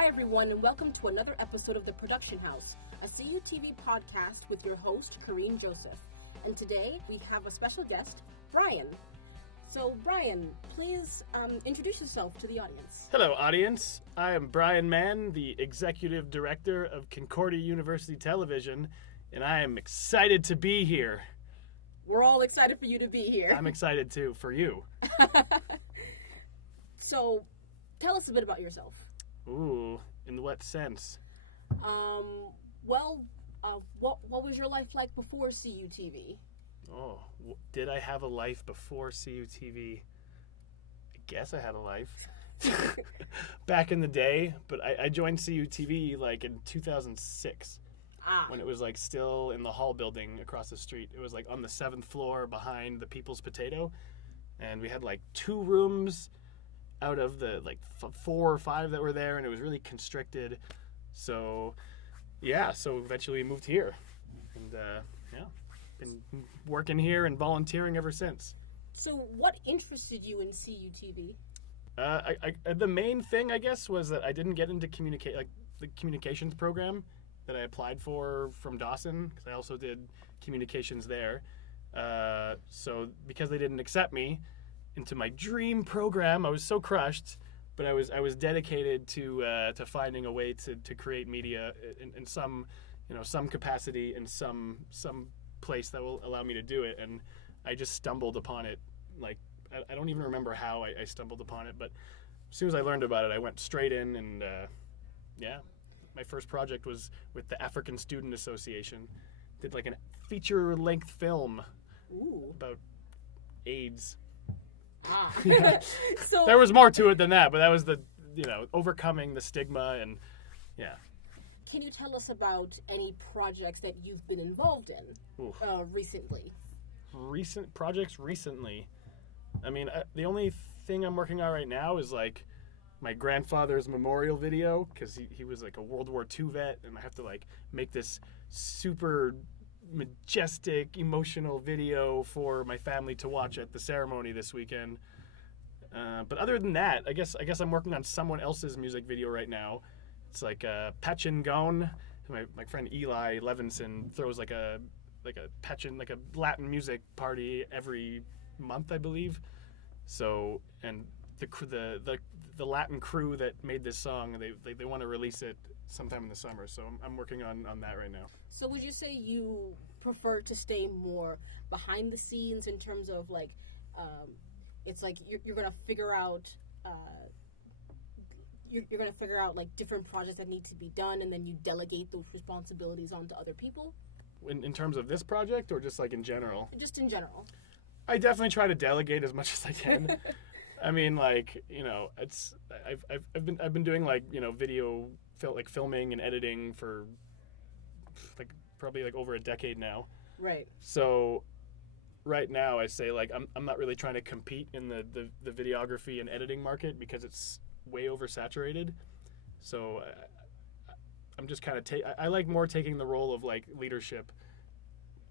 Hi everyone, and welcome to another episode of The Production House, a CUTV podcast with your host, Kareen Joseph. And today we have a special guest, Brian. So Brian, please introduce yourself to the audience. Hello audience, I am Brian Mann, the Executive Director of Concordia University Television, and I am excited to be here. We're all excited for you to be here. I'm excited too, for you. So, tell us a bit about yourself. Ooh, in what sense? What was your life like before CUTV? Oh, did I have a life before CUTV? I guess I had a life. Back in the day, but I joined CUTV like in 2006. When it was like still in the hall building across the street. It was like on the 7th floor behind the People's Potato. And we had like 2 rooms out of the like 4 or 5 that were there, and it was really constricted. So eventually we moved here, and been working here and volunteering ever since. So what interested you in CUTV? The main thing, I guess, was that I didn't get into the communications program that I applied for from Dawson, because I also did communications there. So because they didn't accept me into my dream program, I was so crushed, but I was dedicated to finding a way to create media in some capacity, in some place that will allow me to do it. And I just stumbled upon it. Like, I don't even remember how I stumbled upon it, but as soon as I learned about it, I went straight in, and my first project was with the African Student Association. Did like a feature-length film about AIDS. Yeah. So there was more to it than that, but that was the overcoming the stigma, and can you tell us about any projects that you've been involved in recently? Recent projects recently. I mean, the only thing I'm working on right now is like my grandfather's memorial video, because he was like a World War II vet, and I have to like make this super majestic, emotional video for my family to watch at the ceremony this weekend. But other than that, I guess I'm working on someone else's music video right now. It's like Patch and Gone. My friend Eli Levinson throws like a Patch like a Latin music party every month, I believe. So, and the Latin crew that made this song, they want to release it sometime in the summer, so I'm working on that right now. So would you say you prefer to stay more behind the scenes in terms of like, it's like you're gonna figure out you're gonna figure out like different projects that need to be done, and then you delegate those responsibilities onto other people? In terms of this project, or just like in general? Just in general. I definitely try to delegate as much as I can. I mean, like, it's I've been doing like video filming and editing for like probably like over a decade now. Right. So right now I say like I'm not really trying to compete in the videography and editing market, because it's way oversaturated. So I'm just kind of I like more taking the role of like leadership,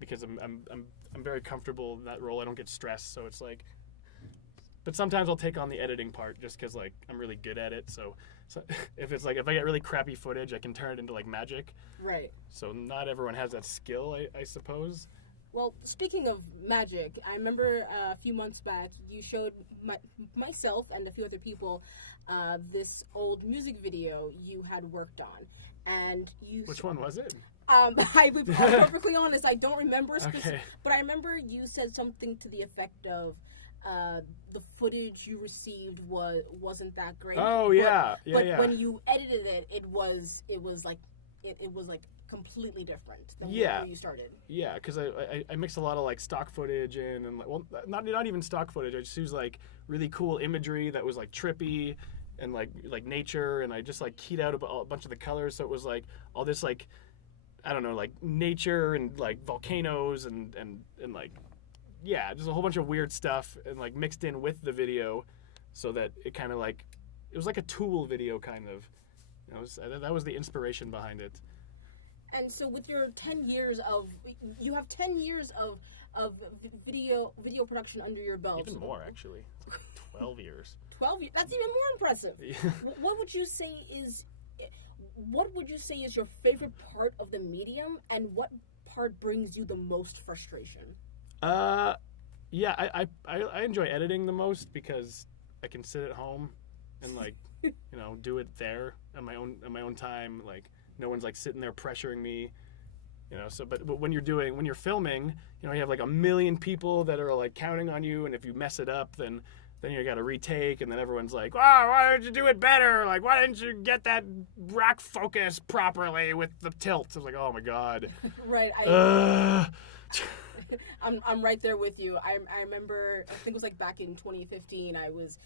because I'm very comfortable in that role. I don't get stressed, so it's like. But sometimes I'll take on the editing part just because like I'm really good at it. So if I get really crappy footage, I can turn it into like magic. Right. So not everyone has that skill, I suppose. Well, speaking of magic, I remember a few months back you showed myself and a few other people this old music video you had worked on, and you. Which one was it? I would be perfectly honest, I don't remember. Okay. But I remember you said something to the effect of. The footage you received wasn't that great. Oh yeah, but when you edited it, it was like completely different than when you started. Yeah, because I mix a lot of like stock footage in, and not even stock footage. I just use like really cool imagery that was like trippy and like nature, and I just like keyed out a bunch of the colors, so it was like all this like I don't know, like nature and like volcanoes and like. Yeah, just a whole bunch of weird stuff, and like mixed in with the video, so that it kind of like it was like a Tool video kind of. That was the inspiration behind it. And so, with your 10 years of video production under your belt. Even more, actually. It's like 12 years. 12 years. That's even more impressive. Yeah. What would you say is what would you say is your favorite part of the medium, and what part brings you the most frustration? Yeah, I enjoy editing the most because I can sit at home and like do it there at my own time. Like no one's like sitting there pressuring me. So but when you're filming, you have like a million people that are like counting on you, and if you mess it up, then you got to retake, and then everyone's like, "Wow, why didn't you do it better? Like, why didn't you get that rack focus properly with the tilt?" I was like, "Oh my god." Right. I'm right there with you. I remember, I think it was like back in 2015. I was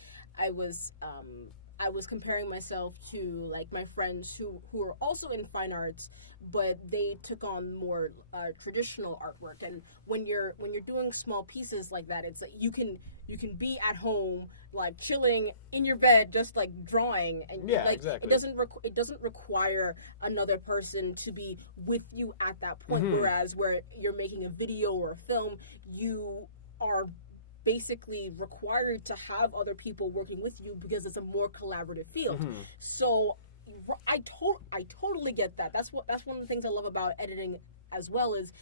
comparing myself to like my friends who are also in fine arts, but they took on more traditional artwork. And when you're doing small pieces like that, it's like you can be at home like chilling in your bed just like drawing, and like exactly. It doesn't require another person to be with you at that point. Whereas where you're making a video or a film, you are basically required to have other people working with you because it's a more collaborative field. So I totally get that. That's one of the things I love about editing as well is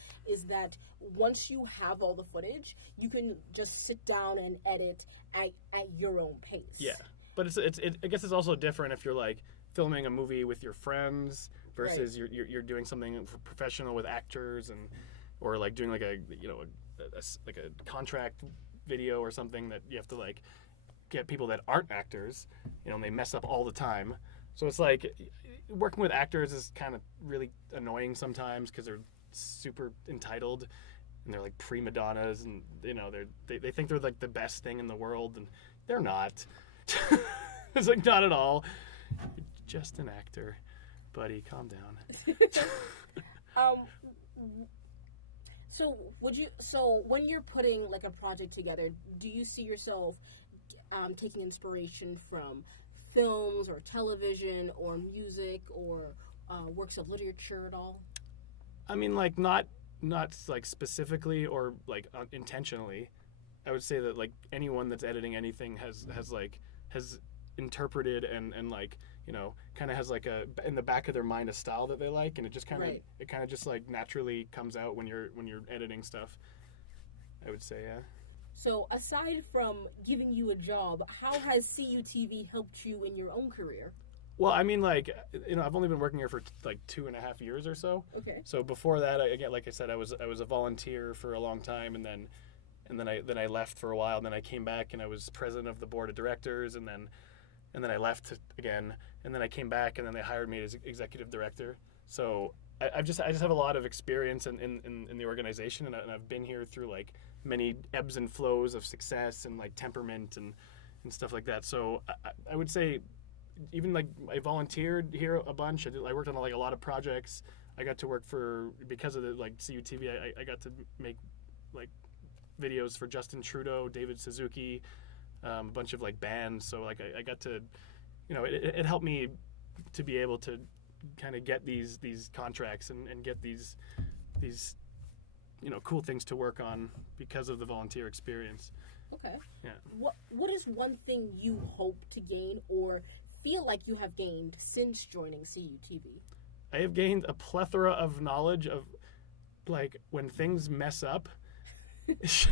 that once you have all the footage, you can just sit down and edit at your own pace. Yeah, but I guess it's also different if you're like filming a movie with your friends versus you're doing something professional with actors or like doing like a contract video or something that you have to like get people that aren't actors, and they mess up all the time. So it's like working with actors is kind of really annoying sometimes because they're super entitled and they're like prima donnas, and they think they're like the best thing in the world, and they're not. It's like not at all. You're just an actor, buddy. Calm down. So when you're putting like a project together, do you see yourself taking inspiration from films or television or music or works of literature at all? I mean, like not like specifically or like intentionally. I would say that like anyone that's editing anything has interpreted and like kind of has like in the back of their mind a style that they like, and it just kind of just like naturally comes out when you're editing stuff. I would say, yeah. So aside from giving you a job, how has CUTV helped you in your own career? Well, I mean, like, I've only been working here for like 2.5 years or so. Okay. So before that, like I said, I was a volunteer for a long time, and then I left for a while, and then I came back and I was president of the board of directors, and then I left again, and then I came back, and then they hired me as executive director. So I just have a lot of experience in the organization, and I've been here through like many ebbs and flows of success and like temperament and stuff like that. So I would say, even like I volunteered here a bunch. I worked on like a lot of projects. I got to work because of the like CUTV. I got to make like videos for Justin Trudeau, David Suzuki, a bunch of like bands. So like I got to, it helped me to be able to kind of get these contracts and get these cool things to work on because of the volunteer experience. Okay. Yeah. What is one thing you hope to gain or feel like you have gained since joining CUTV? I have gained a plethora of knowledge of like when things mess up. Because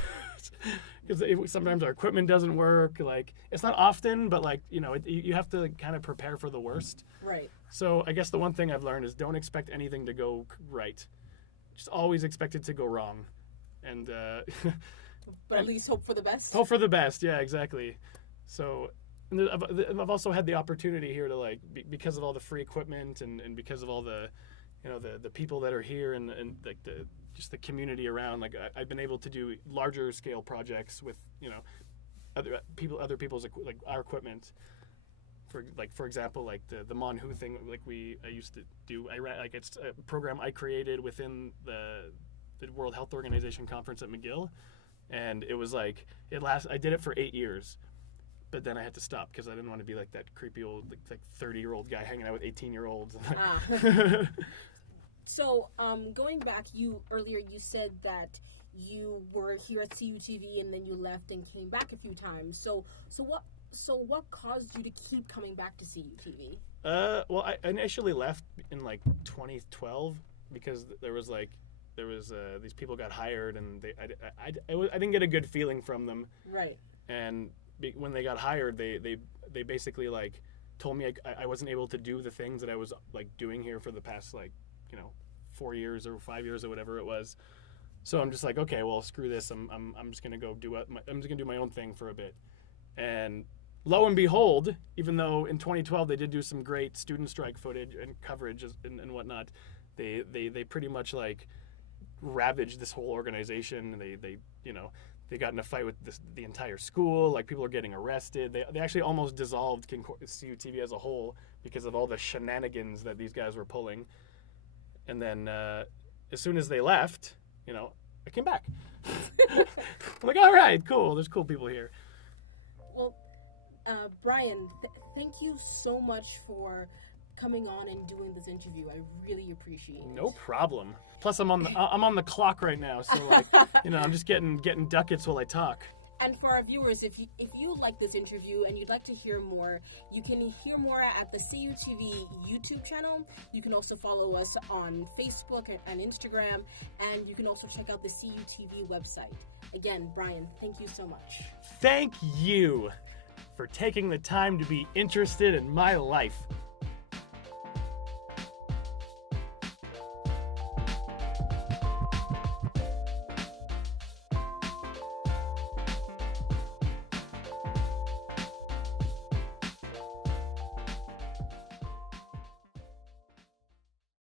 sometimes our equipment doesn't work. Like it's not often, but like you have to kind of prepare for the worst. Right. So I guess the one thing I've learned is don't expect anything to go right. Just always expect it to go wrong, and but at least hope for the best. Hope for the best. Yeah, exactly. So I've also had the opportunity here to like because of all the free equipment and because of all the the people that are here and like the community around, like I've been able to do larger scale projects with other people's like our equipment. For example, like the Monhu thing, like I used to do. I ran like it's a program I created within the World Health Organization conference at McGill, and it was like I did it for 8 years, but then I had to stop because I didn't want to be like that creepy old like 30-year-old guy hanging out with 18-year-olds. So, going back, earlier you said that you were here at CUTV and then you left and came back a few times. So So what caused you to keep coming back to CUTV? Well, I initially left in like 2012 because these people got hired, and I didn't get a good feeling from them. Right. And when they got hired, they basically like told me I wasn't able to do the things that I was like doing here for the past 4 years or 5 years or whatever it was. So I'm just like, okay, well, screw this. I'm just gonna go I'm just gonna do my own thing for a bit. And lo and behold, even though in 2012 they did do some great student strike footage and coverage and whatnot, they pretty much like ravaged this whole organization. They got in a fight with the entire school. Like, people are getting arrested. They actually almost dissolved CUTV as a whole because of all the shenanigans that these guys were pulling. And then as soon as they left, I came back. I'm like, all right, cool. There's cool people here. Well, Brian, thank you so much for coming on and doing this interview. I really appreciate it. No problem. Plus, I'm on the clock right now, so I'm just getting ducats while I talk. And for our viewers, if you like this interview and you'd like to hear more, you can hear more at the CUTV YouTube channel. You can also follow us on Facebook and Instagram, and you can also check out the CUTV website. Again, Brian, thank you so much. Thank you for taking the time to be interested in my life.